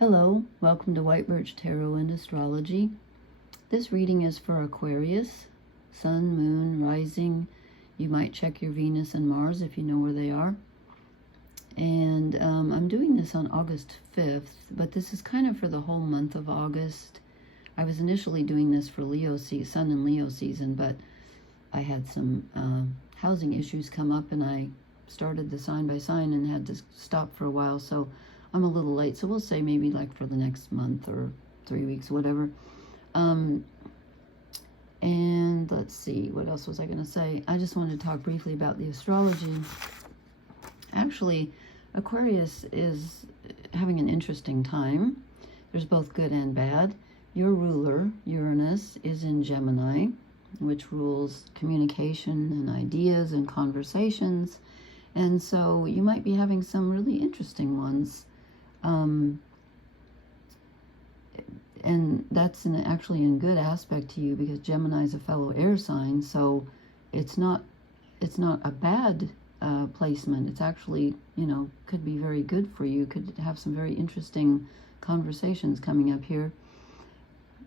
Hello, welcome to White Birch Tarot and Astrology. This reading is for Aquarius, Sun, Moon, Rising. You might check your Venus and Mars if you know where they are. And I'm doing this on August 5th, but this is kind of for the whole month of August. I was initially doing this for Sun and Leo season, but I had some housing issues come up and I started the sign by sign and had to stop for a while, so I'm a little late, so we'll say maybe like for the next month or 3 weeks, whatever. And let's see, what else was I going to say? I just wanted to talk briefly about the astrology. Actually, Aquarius is having an interesting time. There's both good and bad. Your ruler, Uranus, is in Gemini, which rules communication and ideas and conversations. And so you might be having some really interesting ones. And that's actually in good aspect to you because Gemini is a fellow air sign, so it's not a bad placement. It's actually, could be very good for you. Could have some very interesting conversations coming up here.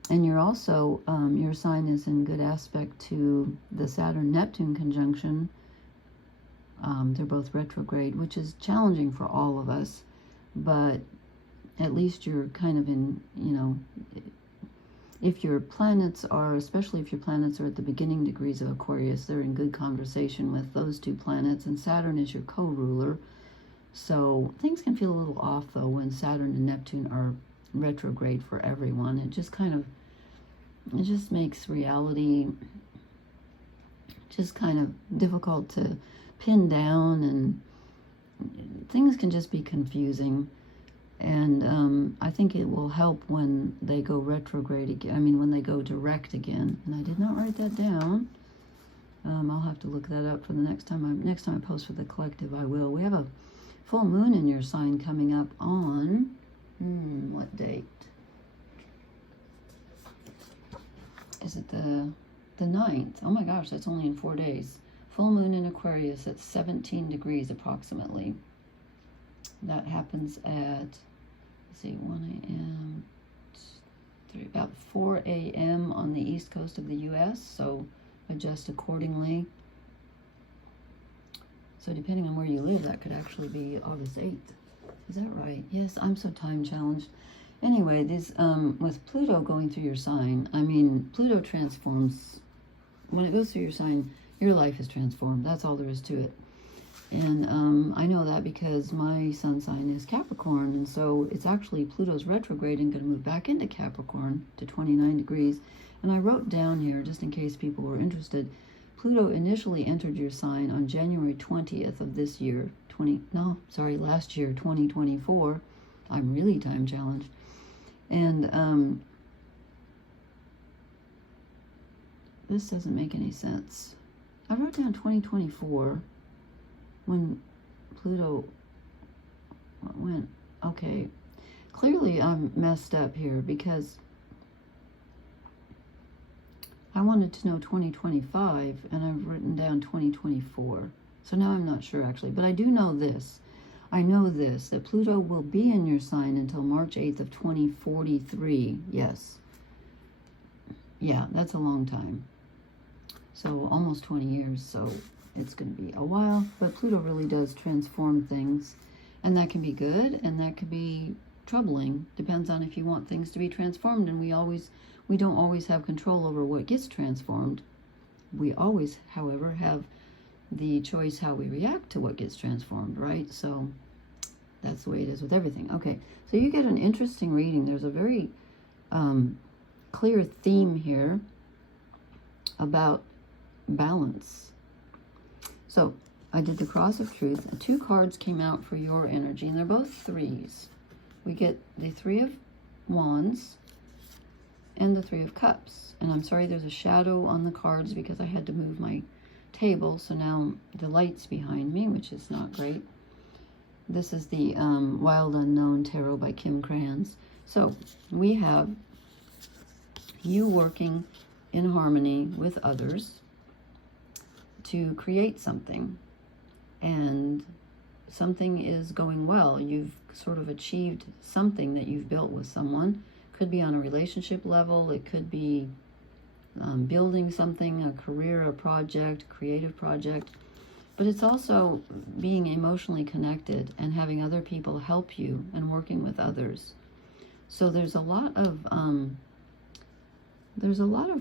And you're also, your sign is in good aspect to the Saturn-Neptune conjunction. They're both retrograde, which is challenging for all of us. But at least you're kind of in, if your planets are, especially if your planets are at the beginning degrees of Aquarius, they're in good conversation with those two planets, and Saturn is your co-ruler. So things can feel a little off, though, when Saturn and Neptune are retrograde for everyone. It just makes reality just kind of difficult to pin down, and things can just be confusing. And I think it will help when they go retrograde again. When they go direct again. And I did not write that down. I'll have to look that up for the next time I post for the collective. I will. We have a full moon in your sign coming up on what date? Is it the 9th? Oh my gosh, that's only in 4 days. Full moon in Aquarius at 17 degrees approximately. That happens at, let's see, 1 a.m., about 4 a.m. on the east coast of the U.S., so adjust accordingly. So depending on where you live, that could actually be August 8th. Is that right? Yes, I'm so time challenged. Anyway, this with Pluto going through your sign, Pluto transforms. When it goes through your sign, your life is transformed. That's all there is to it. And I know that because my sun sign is Capricorn, and so it's actually Pluto's retrograde and going to move back into Capricorn to 29 degrees. And I wrote down here, just in case people were interested, Pluto initially entered your sign on January 20th of this year, last year, 2024. I'm really time challenged. And this doesn't make any sense. I wrote down 2024 when Pluto went. Okay, clearly I'm messed up here because I wanted to know 2025 and I've written down 2024. So now I'm not sure actually, but I do know this. I know this, that Pluto will be in your sign until March 8th of 2043. Yes. Yeah, that's a long time. So almost 20 years, so it's going to be a while. But Pluto really does transform things, and that can be good, and that can be troubling. Depends on if you want things to be transformed, and we don't always have control over what gets transformed. We always, however, have the choice how we react to what gets transformed, right? So that's the way it is with everything. Okay, so you get an interesting reading. There's a very clear theme here about balance. So I did the Cross of Truth, and 2 cards came out for your energy, and they're both 3s. We get the 3 of Wands and the 3 of Cups. And I'm sorry there's a shadow on the cards because I had to move my table, so now the light's behind me, which is not great. This is the Wild Unknown Tarot by Kim Krans. So we have you working in harmony with others to create something, and something is going well. You've sort of achieved something that you've built with someone. Could be on a relationship level. It could be building something, a career, a project, creative project. But it's also being emotionally connected and having other people help you and working with others. So there's a lot of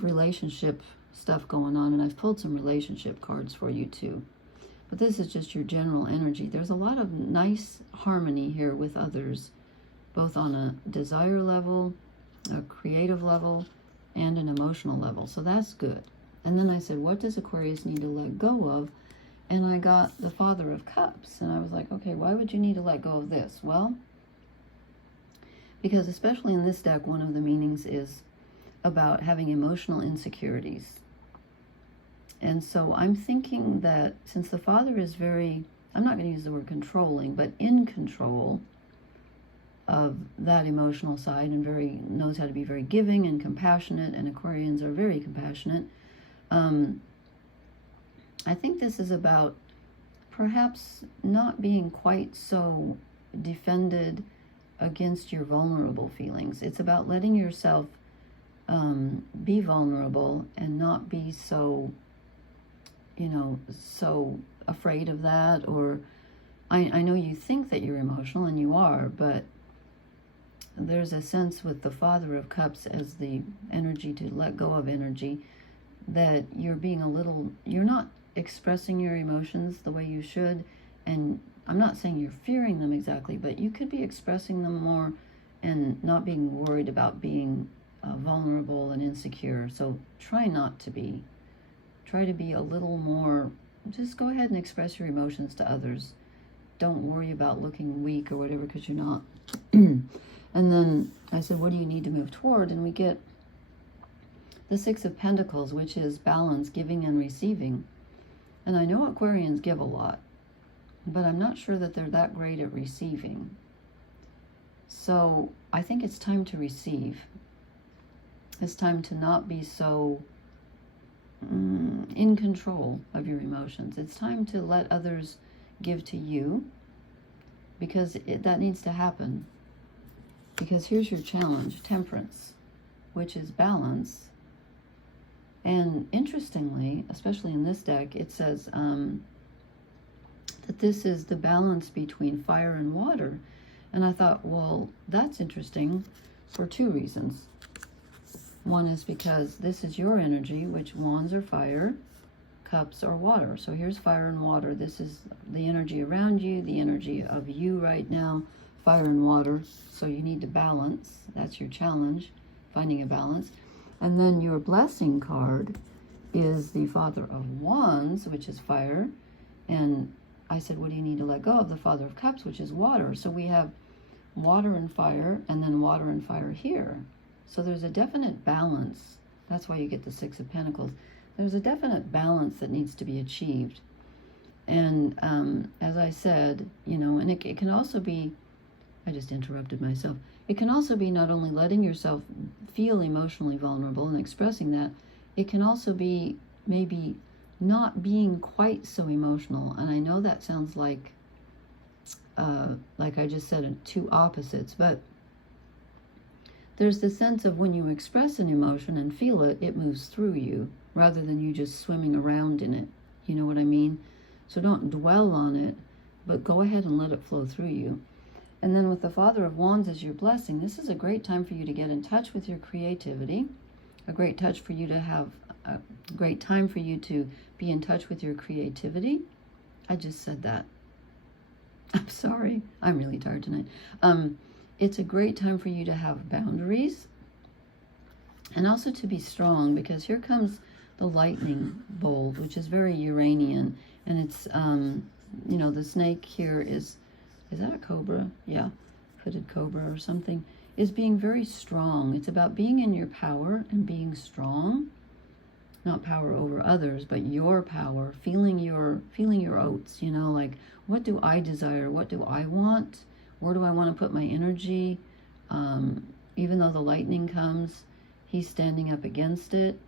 relationship stuff going on, and I've pulled some relationship cards for you too. But this is just your general energy. There's a lot of nice harmony here with others, both on a desire level, a creative level, and an emotional level. So that's good. And then I said, what does Aquarius need to let go of? And I got the Father of Cups. And I was like, okay, why would you need to let go of this? Well, because especially in this deck, one of the meanings is about having emotional insecurities. And so I'm thinking that since the Father is very, I'm not going to use the word controlling, but in control of that emotional side, and very knows how to be very giving and compassionate, and Aquarians are very compassionate. I think this is about perhaps not being quite so defended against your vulnerable feelings. It's about letting yourself be vulnerable and not be so, so afraid of that. Or I know you think that you're emotional, and you are, but there's a sense with the Father of Cups as the energy to let go of energy, that you're not expressing your emotions the way you should. And I'm not saying you're fearing them exactly, but you could be expressing them more and not being worried about being vulnerable and insecure. So try to be a little more, just go ahead and express your emotions to others. Don't worry about looking weak or whatever, because you're not. And then I said, what do you need to move toward? And we get the Six of Pentacles, which is balance, giving and receiving. And I know Aquarians give a lot, but I'm not sure that they're that great at receiving. So I think it's time to receive. It's time to not be so in control of your emotions. It's time to let others give to you, because that needs to happen. Because here's your challenge, Temperance, which is balance. And interestingly, especially in this deck, it says that this is the balance between fire and water. And I thought, well, that's interesting for two reasons. One is because this is your energy, which wands are fire, cups are water. So here's fire and water. This is the energy around you, the energy of you right now, fire and water. So you need to balance. That's your challenge, finding a balance. And then your blessing card is the Father of Wands, which is fire. And I said, what do you need to let go of? The Father of Cups, which is water. So we have water and fire, and then water and fire here. So there's a definite balance. That's why you get the Six of Pentacles. There's a definite balance that needs to be achieved. And as I said, and it can also be, I just interrupted myself. It can also be not only letting yourself feel emotionally vulnerable and expressing that, it can also be maybe not being quite so emotional. And I know that sounds like I just said, two opposites, but there's the sense of when you express an emotion and feel it, it moves through you rather than you just swimming around in it. You know what I mean? So don't dwell on it, but go ahead and let it flow through you. And then with the Father of Wands as your blessing, this is a great time for you to get in touch with your creativity, a great time for you to be in touch with your creativity. I just said that. I'm sorry. I'm really tired tonight. It's a great time for you to have boundaries and also to be strong, because here comes the lightning bolt, which is very Uranian. And it's, the snake here is that a cobra? Yeah, hooded cobra or something, is being very strong. It's about being in your power and being strong. Not power over others, but your power, feeling your oats, like, what do I desire? What do I want? Where do I want to put my energy? Even though the lightning comes, he's standing up against it.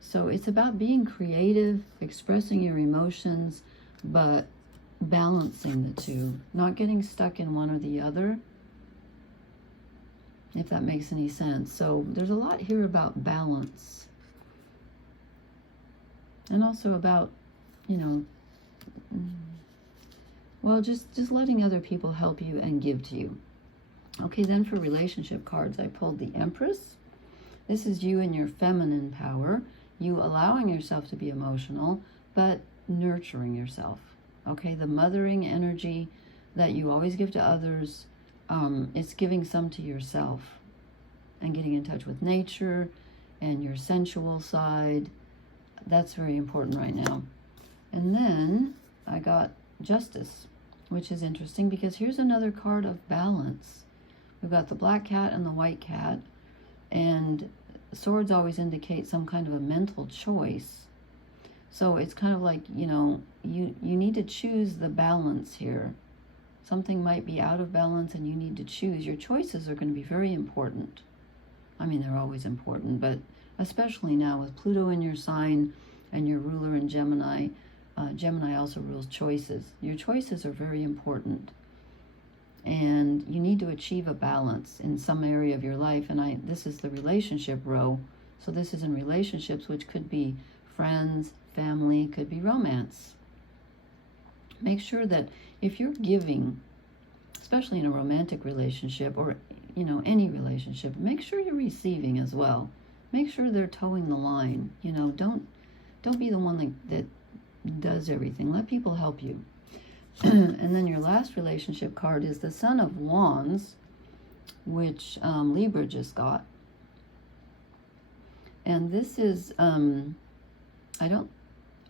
So it's about being creative, expressing your emotions, but balancing the two, not getting stuck in one or the other, if that makes any sense. So there's a lot here about balance, and also about, you know, well, just letting other people help you and give to you. Okay, then for relationship cards, I pulled the Empress. This is you and your feminine power, you allowing yourself to be emotional, but nurturing yourself. Okay, the mothering energy that you always give to others, it's giving some to yourself and getting in touch with nature and your sensual side. That's very important right now. And then I got Justice, which is interesting because here's another card of balance. We've got the black cat and the white cat, and swords always indicate some kind of a mental choice. So it's kind of like, you know, you need to choose the balance here. Something might be out of balance and you need to choose. Your choices are going to be very important. I mean, they're always important, but especially now with Pluto in your sign and your ruler in Gemini. Gemini also rules choices. Your choices are very important. And you need to achieve a balance in some area of your life. And this is the relationship row. So this is in relationships, which could be friends, family, could be romance. Make sure that if you're giving, especially in a romantic relationship or, you know, any relationship, make sure you're receiving as well. Make sure they're towing the line. You know, don't be the one that does everything. Let people help you. And then your last relationship card is the Son of Wands, which Libra just got. And this is, I don't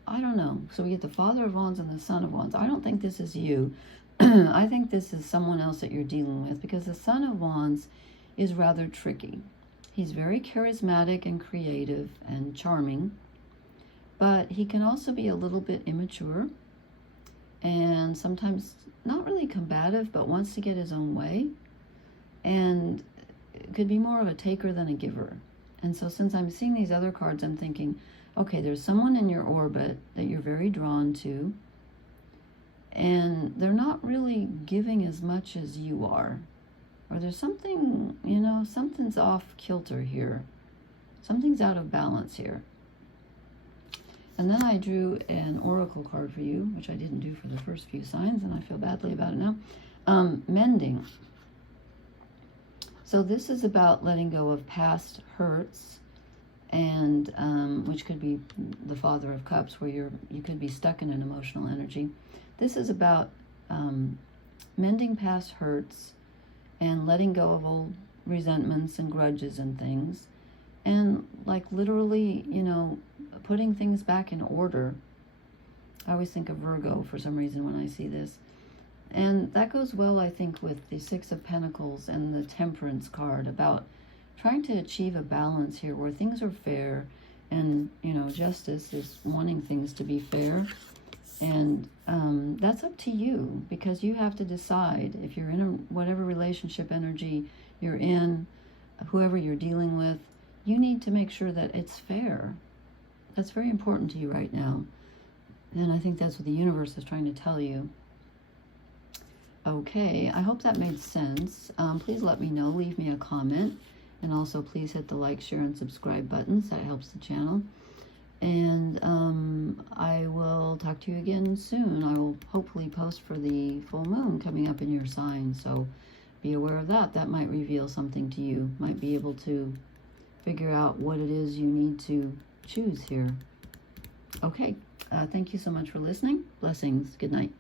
know. So we get the Father of Wands and the Son of Wands. I don't think this is you. I think this is someone else that you're dealing with, because the Son of Wands is rather tricky. He's very charismatic and creative and charming, but he can also be a little bit immature and sometimes not really combative, but wants to get his own way, and could be more of a taker than a giver. And so since I'm seeing these other cards, I'm thinking, okay, there's someone in your orbit that you're very drawn to, and they're not really giving as much as you are. Or there's something, you know, something's off kilter here. Something's out of balance here. And then I drew an oracle card for you, which I didn't do for the first few signs, and I feel badly about it now. Mending. So this is about letting go of past hurts, and which could be the Father of Cups, where you could be stuck in an emotional energy. This is about mending past hurts and letting go of old resentments and grudges and things, and like literally, you know, putting things back in order. I always think of Virgo for some reason when I see this. And that goes well, I think, with the Six of Pentacles and the Temperance card, about trying to achieve a balance here where things are fair, and, you know, Justice is wanting things to be fair. And that's up to you, because you have to decide if you're in whatever relationship energy you're in, whoever you're dealing with, you need to make sure that it's fair. That's very important to you right now. And I think that's what the universe is trying to tell you. Okay, I hope that made sense. Please let me know. Leave me a comment. And also please hit the like, share, and subscribe buttons. That helps the channel. And I will talk to you again soon. I will hopefully post for the full moon coming up in your sign. So be aware of that. That might reveal something to you. Might be able to figure out what it is you need to choose here. Okay, thank you so much for listening. Blessings. Good night.